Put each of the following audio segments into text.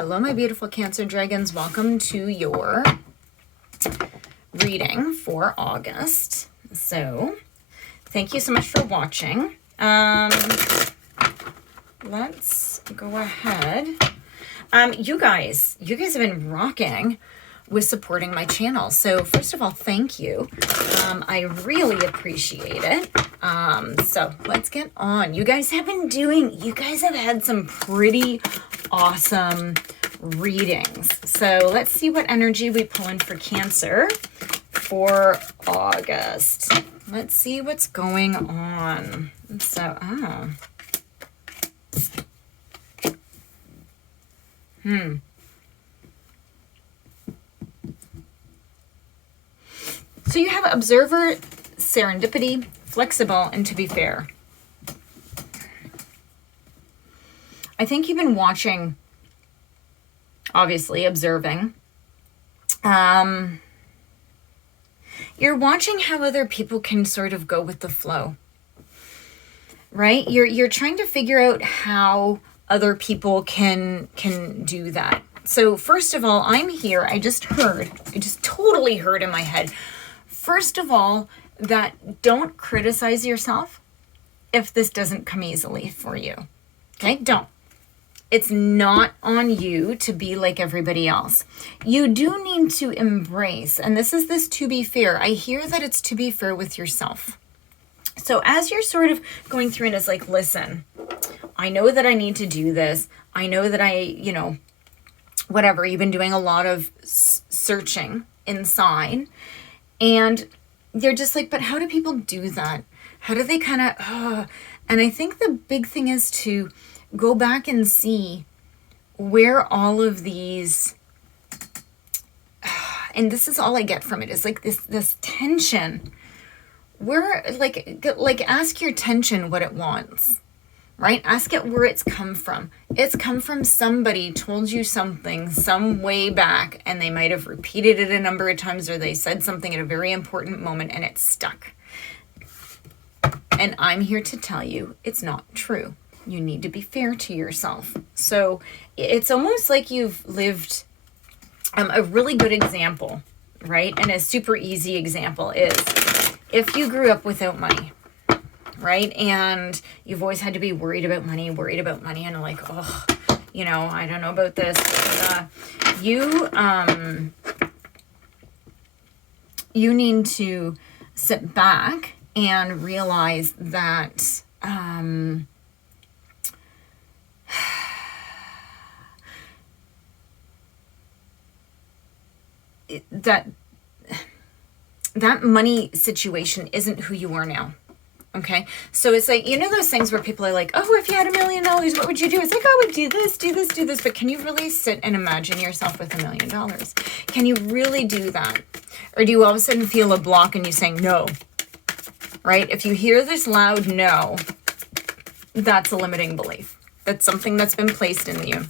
Hello, my beautiful Cancer Dragons. Welcome to your reading for August. So, thank you so much for watching. Let's go ahead. You guys have been rocking with supporting my channel. So first of all, thank you. I really appreciate it. So let's get on. You guys have had some pretty awesome readings. So let's see what energy we pull in for Cancer for August. Let's see what's going on. So, So you have observer, serendipity, flexible, and to be fair. I think you've been watching, obviously, observing. You're watching how other people can sort of go with the flow, right? You're trying to figure out how other people can do that. So first of all, I'm here. I just totally heard in my head. First of all, that don't criticize yourself if this doesn't come easily for you. Okay? Don't. It's not on you to be like everybody else. You do need to embrace, and this is this to be fair. I hear that it's to be fair with yourself. So as you're sort of going through and it's like, listen, I know that I need to do this. I know that whatever, you've been doing a lot of searching inside. And you're just like, but how do people do that? How do they kind of, And I think the big thing is to go back and see where all of these, and this is all I get from it, is like this tension. Where, like ask your tension what it wants, right? Ask it where it's come from. It's come from somebody told you something some way back, and they might have repeated it a number of times, or they said something at a very important moment and it stuck. And I'm here to tell you it's not true. You need to be fair to yourself. So it's almost like you've lived a really good example, right? And a super easy example is if you grew up without money, right? And you've always had to be worried about money, and like, oh, I don't know about this. You need to sit back and realize that that money situation isn't who you are now. Okay. So it's like, those things where people are like, oh, if you had $1 million, what would you do? It's like, oh, I would do this, do this, do this. But can you really sit and imagine yourself with $1 million? Can you really do that? Or do you all of a sudden feel a block and you saying no, right? If you hear this loud no, that's a limiting belief. That's something that's been placed in you.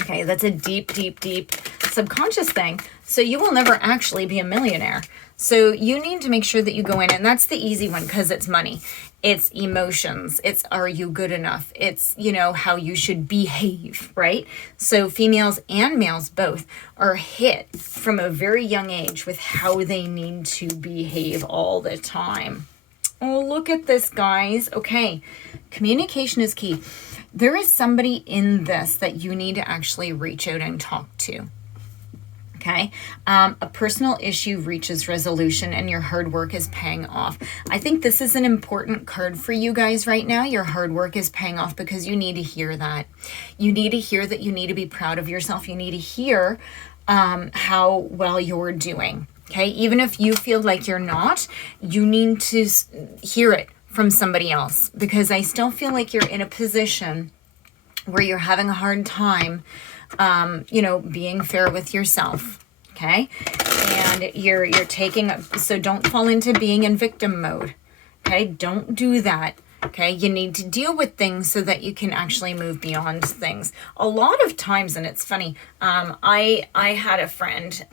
Okay. That's a deep, deep, deep subconscious thing. So you will never actually be a millionaire. So you need to make sure that you go in, and that's the easy one because it's money. It's emotions. It's are you good enough? It's, how you should behave, right? So females and males both are hit from a very young age with how they need to behave all the time. Oh, look at this, guys. Okay. Communication is key. There is somebody in this that you need to actually reach out and talk to. Okay. A personal issue reaches resolution and your hard work is paying off. I think this is an important card for you guys right now. Your hard work is paying off because you need to hear that. You need to hear that you need to be proud of yourself. You need to hear how well you're doing. Okay. Even if you feel like you're not, you need to hear it from somebody else, because I still feel like you're in a position where you're having a hard time being fair with yourself, okay? And you're taking, so don't fall into being in victim mode, okay? Don't do that, okay? You need to deal with things so that you can actually move beyond things. A lot of times, and it's funny, I had a friend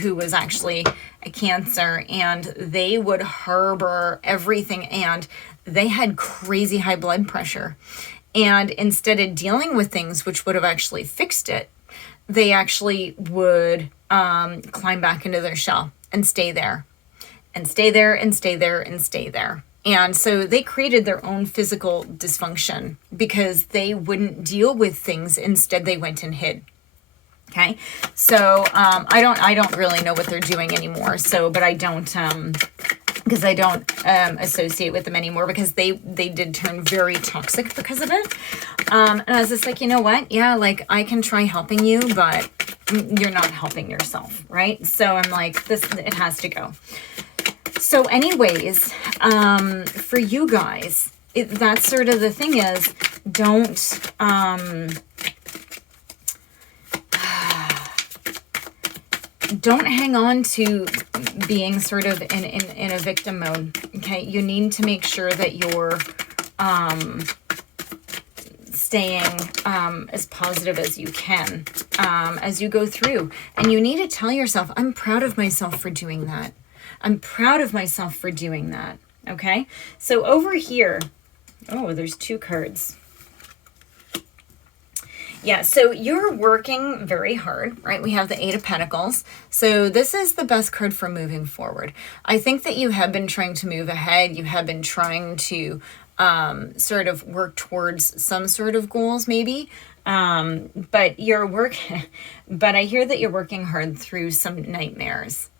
who was actually a Cancer, and they would harbor everything, and they had crazy high blood pressure. And instead of dealing with things which would have actually fixed it, they actually would climb back into their shell and stay there and stay there and stay there and stay there. And so they created their own physical dysfunction because they wouldn't deal with things. Instead, they went and hid. Okay. So I don't really know what they're doing anymore. So, but I don't, because I don't associate with them anymore because they did turn very toxic because of it. And I was just like, you know what? Yeah, like I can try helping you, but you're not helping yourself, right? So I'm like, it has to go. So anyways, for you guys, that's sort of the thing is, don't hang on to being sort of in a victim mode. Okay, you need to make sure that you're staying as positive as you can as you go through. And you need to tell yourself, I'm proud of myself for doing that. I'm proud of myself for doing that. Okay, so over here, oh, there's 2 cards. Yeah, so you're working very hard, right? We have the 8 of Pentacles. So this is the best card for moving forward. I think that you have been trying to move ahead. You have been trying to sort of work towards some sort of goals maybe. But I hear that you're working hard through some nightmares.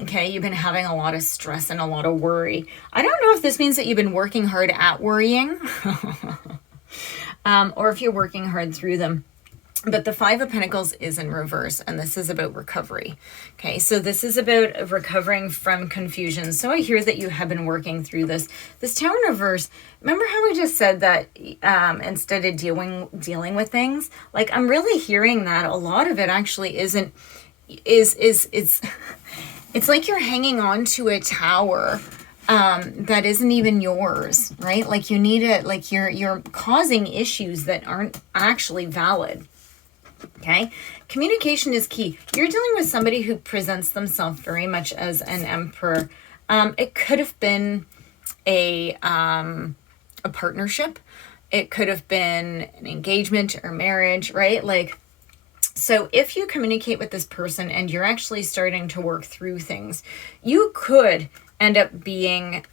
Okay, you've been having a lot of stress and a lot of worry. I don't know if this means that you've been working hard at worrying or if you're working hard through them. But the 5 of Pentacles is in reverse, and this is about recovery. Okay, so this is about recovering from confusion. So I hear that you have been working through this. This Tower in reverse, remember how we just said that instead of dealing with things? Like, I'm really hearing that a lot of it actually is it's like you're hanging on to a tower that isn't even yours, right? Like you need it, like you're causing issues that aren't actually valid. Okay, communication is key. You're dealing with somebody who presents themselves very much as an emperor. It could have been a partnership. It could have been an engagement or marriage, right? Like, so if you communicate with this person and you're actually starting to work through things, you could end up being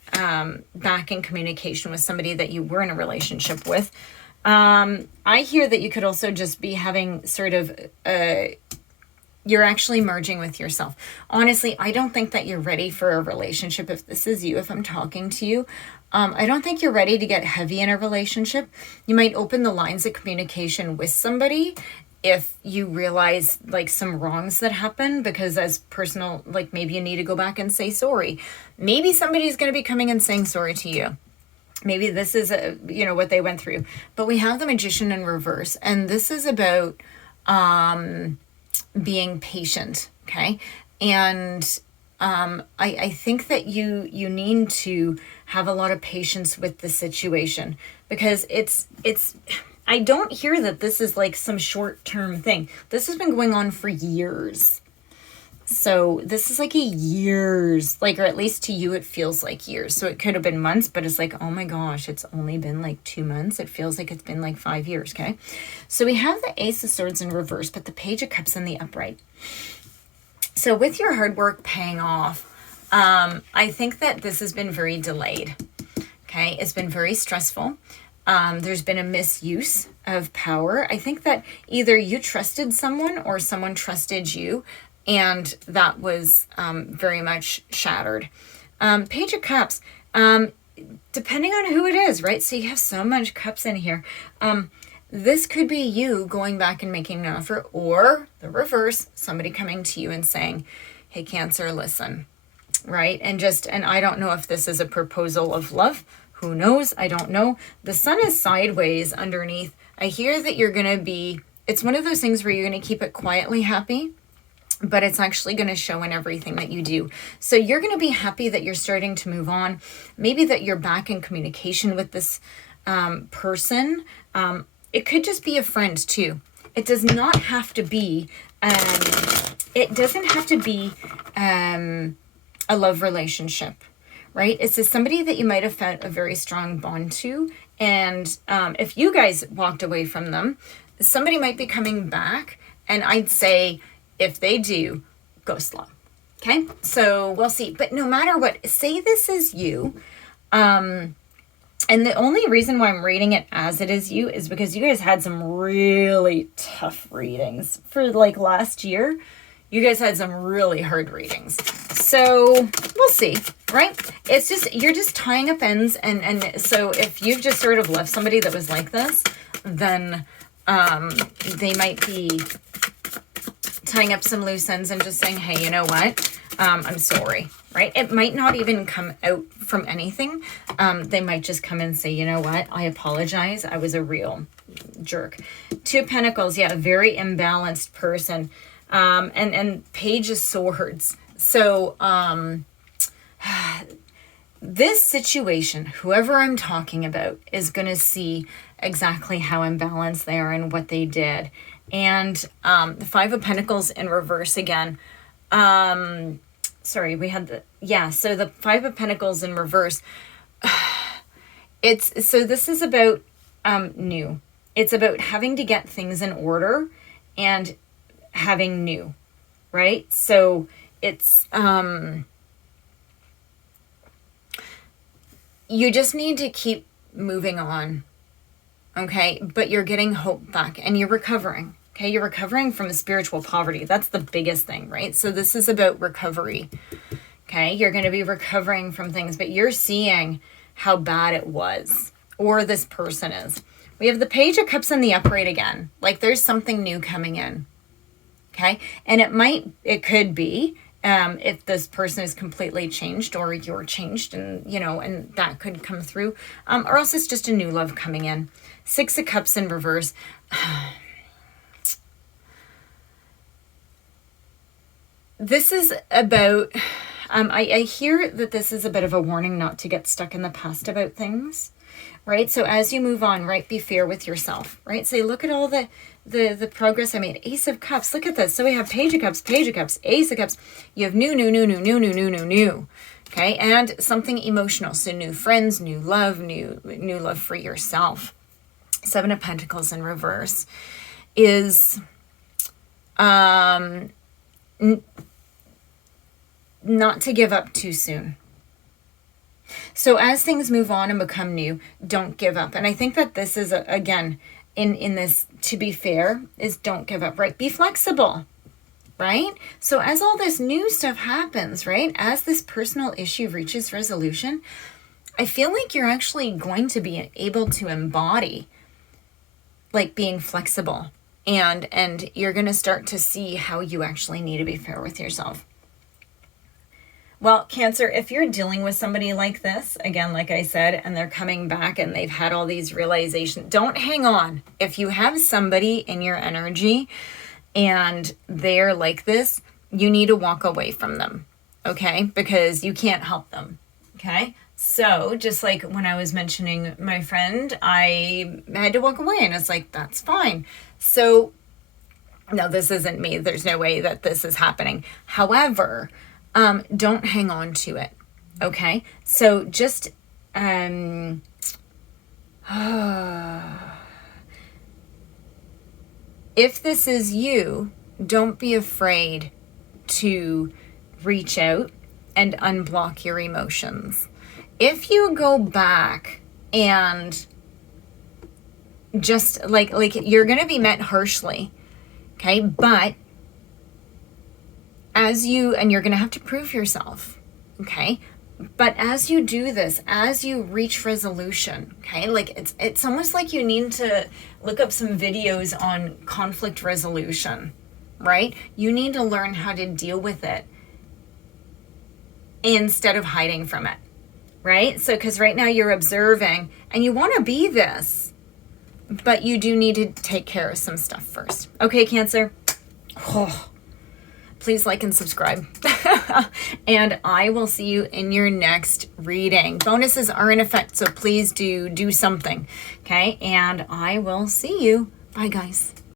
back in communication with somebody that you were in a relationship with. I hear that you could also just be having sort of, you're actually merging with yourself. Honestly, I don't think that you're ready for a relationship. If this is you, if I'm talking to you, I don't think you're ready to get heavy in a relationship. You might open the lines of communication with somebody if you realize like some wrongs that happen, because as personal, like maybe you need to go back and say sorry. Maybe somebody's going to be coming and saying sorry to you. Maybe this is what they went through. But we have the Magician in reverse, and this is about being patient. Okay, and I think that you need to have a lot of patience with the situation, because it's I don't hear that this is like some short-term thing. This has been going on for years. So this is like a years, like, or at least to you, it feels like years. So it could have been months, but it's like, oh my gosh, it's only been like 2 months. It feels like it's been like 5 years. Okay. So we have the Ace of Swords in reverse, but the Page of Cups in the upright. So with your hard work paying off, I think that this has been very delayed. Okay. It's been very stressful. There's been a misuse of power. I think that either you trusted someone or someone trusted you, and that was very much shattered. Page of Cups, depending on who it is, right? So you have so much cups in here. This could be you going back and making an offer, or the reverse, somebody coming to you and saying, hey, Cancer, listen, right? And I don't know if this is a proposal of love. Who knows? I don't know. The sun is sideways underneath. I hear that you're going to be, it's one of those things where you're going to keep it quietly happy, but it's actually going to show in everything that you do. So you're going to be happy that you're starting to move on. Maybe that you're back in communication with this person. It could just be a friend too. It does not have to be, it doesn't have to be a love relationship. Right? It's just somebody that you might have felt a very strong bond to, And if you guys walked away from them, somebody might be coming back. And I'd say if they do, go slow. Okay, so we'll see. But no matter what, say this is you. And the only reason why I'm reading it as it is you is because you guys had some really tough readings for like last year. You guys had some really hard readings. So we'll see, right? It's just, you're just tying up ends. And so if you've just sort of left somebody that was like this, then they might be tying up some loose ends and just saying, hey, you know what? I'm sorry, right? It might not even come out from anything. They might just come and say, you know what? I apologize. I was a real jerk. Two of Pentacles. Yeah, a very imbalanced person. And Page of Swords. So, this situation, whoever I'm talking about, is going to see exactly how imbalanced they are and what they did. And the Five of Pentacles in reverse again. Sorry, we had so the Five of Pentacles in reverse. So this is about new. It's about having to get things in order and having new, right? So it's you just need to keep moving on, okay? But you're getting hope back and you're recovering. Okay, you're recovering from spiritual poverty. That's the biggest thing, right? So this is about recovery. Okay, you're going to be recovering from things, but you're seeing how bad it was, or this person is. We have the Page of Cups in the upright again. Like there's something new coming in. Okay, and it could be if this person is completely changed or you're changed, and and that could come through, or else it's just a new love coming in. Six of Cups in reverse. This is about, I hear that this is a bit of a warning not to get stuck in the past about things, right? So as you move on, right, be fair with yourself, right? Say, look at all the progress I made. Ace of Cups, look at this. So we have Page of Cups, Ace of Cups. You have new. Okay, and something emotional. So new friends, new love for yourself. Seven of Pentacles in reverse is, not to give up too soon. So as things move on and become new, don't give up. And I think that this is, again, in this, to be fair, is don't give up, right? Be flexible, right? So as all this new stuff happens, right? As this personal issue reaches resolution, I feel like you're actually going to be able to embody like being flexible, and you're going to start to see how you actually need to be fair with yourself. Well, Cancer, if you're dealing with somebody like this, again, like I said, and they're coming back and they've had all these realizations, don't hang on. If you have somebody in your energy and they're like this, you need to walk away from them, okay? Because you can't help them, okay? So just like when I was mentioning my friend, I had to walk away, and it's like, that's fine. So no, this isn't me. There's no way that this is happening. However, don't hang on to it. Okay. So just, if this is you, don't be afraid to reach out and unblock your emotions. If you go back and just like you're going to be met harshly. Okay. But you're going to have to prove yourself, okay? But as you do this, as you reach resolution, okay, like it's almost like you need to look up some videos on conflict resolution, right? You need to learn how to deal with it instead of hiding from it, right? So, because right now you're observing and you want to be this, but you do need to take care of some stuff first. Okay, Cancer? Oh. Please like and subscribe. And I will see you in your next reading. Bonuses are in effect, so please do something. Okay? And I will see you. Bye, guys.